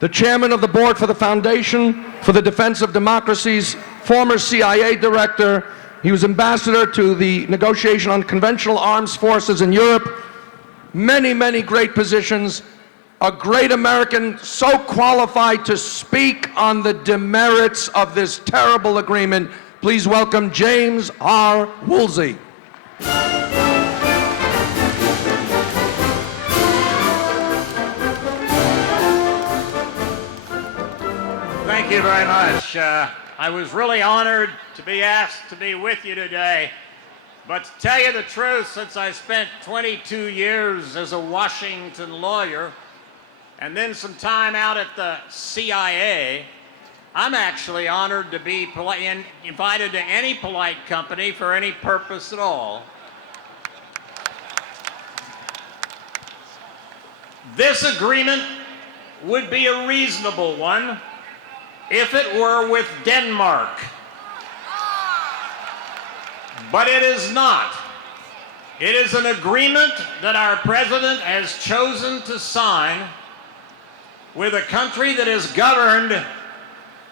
the chairman of the board for the Foundation for the Defense of Democracies, former CIA director. He was ambassador to the Negotiation on Conventional Arms Forces in Europe. Many, many great positions. A great American, so qualified to speak on the demerits of this terrible agreement. Please welcome James R. Woolsey. Thank you very much. I was really honored to be asked to be with you today. But to tell you the truth, since I spent 22 years as a Washington lawyer and then some time out at the CIA, I'm actually honored to be invited to any polite company for any purpose at all. This agreement would be a reasonable one if it were with Denmark. But it is not. It is an agreement that our president has chosen to sign with a country that is governed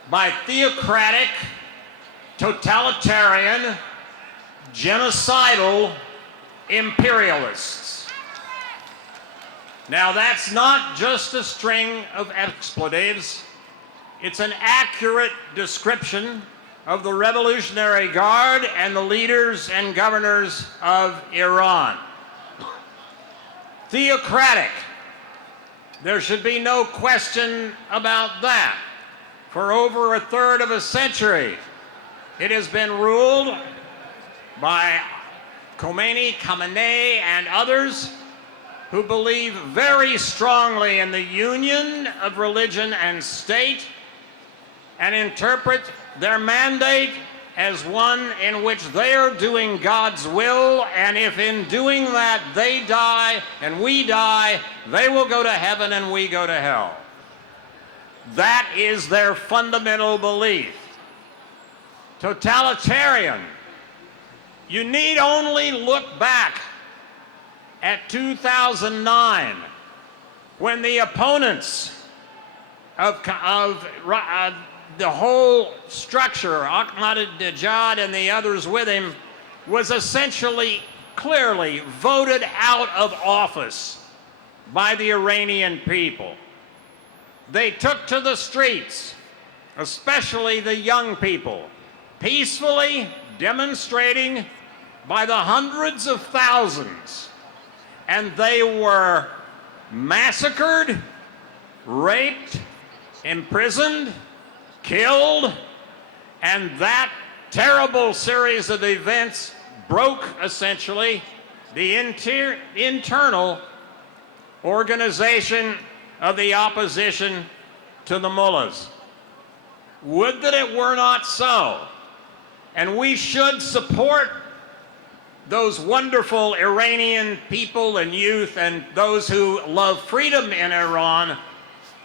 by theocratic, totalitarian, genocidal imperialists. Now, that's not just a string of expletives. It's an accurate description of the Revolutionary Guard and the leaders and governors of Iran. Theocratic. There should be no question about that. For over a third of a century, it has been ruled by Khamenei and others who believe very strongly in the union of religion and state and interpret their mandate as one in which they are doing God's will, and if in doing that they die and we die, they will go to heaven and we go to hell. That is their fundamental belief. Totalitarian. You need only look back at 2009 when the opponents of the whole structure, Ahmadinejad and the others with him, was essentially clearly voted out of office by the Iranian people. They took to the streets, especially the young people, peacefully demonstrating by the hundreds of thousands, and they were massacred, raped, imprisoned, killed, and that terrible series of events broke essentially the internal organization of the opposition to the mullahs. Would that it were not so. And we should support those wonderful Iranian people and youth and those who love freedom in Iran,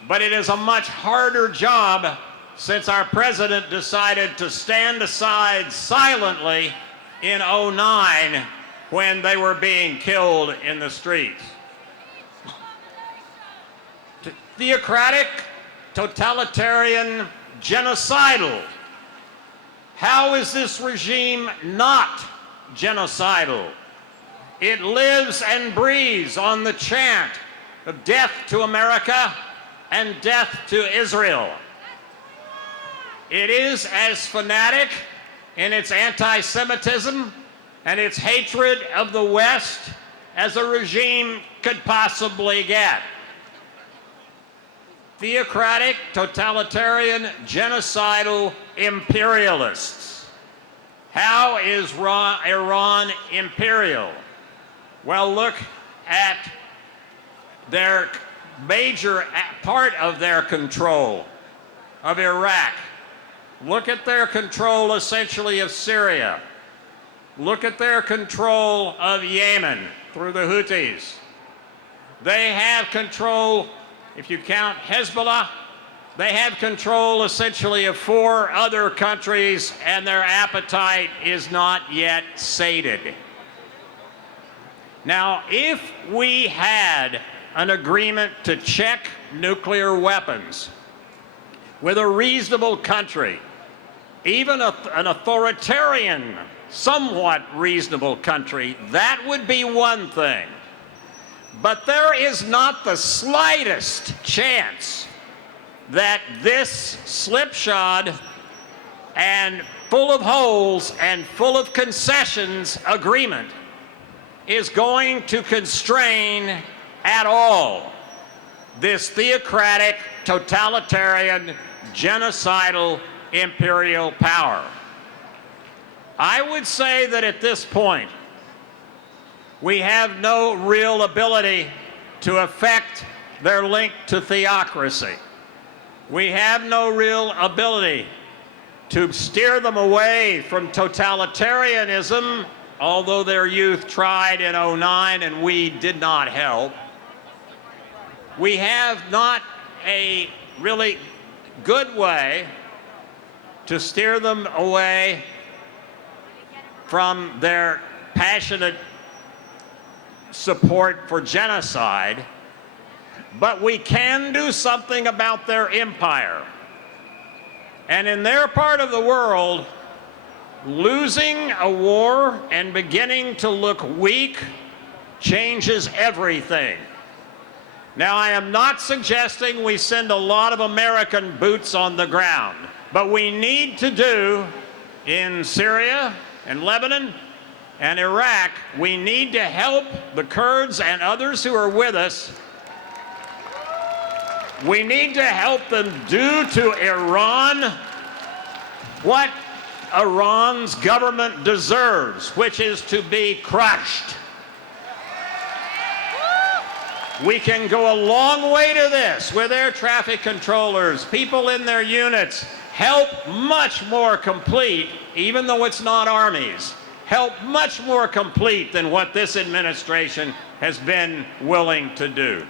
but it is a much harder job since our president decided to stand aside silently in '09 when they were being killed in the streets. Theocratic, totalitarian, genocidal. How is this regime not genocidal? It lives and breathes on the chant of death to America and death to Israel. It is as fanatic in its anti-Semitism and its hatred of the West as a regime could possibly get. Theocratic, totalitarian, genocidal imperialists. How is Iran imperial? Well, look at their major part of their control of Iraq. Look at their control essentially of Syria. Look at their control of Yemen through the Houthis. They have control, if you count Hezbollah, they have control essentially of 4 other countries, and their appetite is not yet sated. Now, if we had an agreement to check nuclear weapons with a reasonable country, even an authoritarian, somewhat reasonable country, that would be one thing. But there is not the slightest chance that this slipshod and full of holes and full of concessions agreement is going to constrain at all this theocratic, totalitarian, genocidal imperial power. I would say that at this point, we have no real ability to affect their link to theocracy. We have no real ability to steer them away from totalitarianism, although their youth tried in '09 and we did not help. We have not a really good way to steer them away from their passionate support for genocide, but we can do something about their empire. And in their part of the world, losing a war and beginning to look weak changes everything. Now, I am not suggesting we send a lot of American boots on the ground, but we need to do in Syria and Lebanon and Iraq, we need to help the Kurds and others who are with us. We need to help them do to Iran what Iran's government deserves, which is to be crushed. We can go a long way to this with air traffic controllers, people in their units, help much more complete, even though it's not armies, help much more complete than what this administration has been willing to do.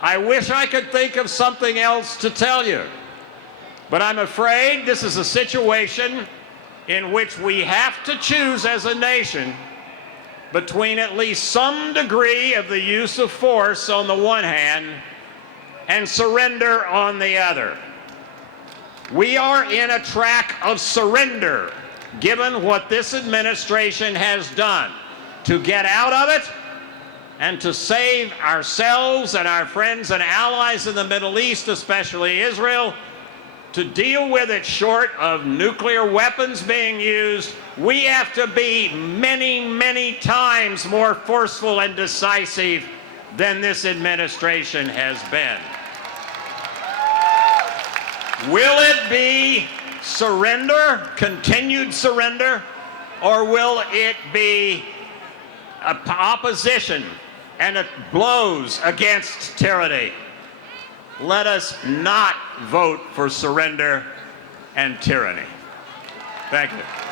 I wish I could think of something else to tell you, but I'm afraid this is a situation in which we have to choose as a nation between at least some degree of the use of force on the one hand and surrender on the other. We are in a track of surrender, given what this administration has done to get out of it and to save ourselves and our friends and allies in the Middle East, especially Israel, to deal with it short of nuclear weapons being used. We have to be many, many times more forceful and decisive than this administration has been. Will it be surrender, continued surrender, or will it be opposition and it blows against tyranny? Let us not vote for surrender and tyranny. Thank you.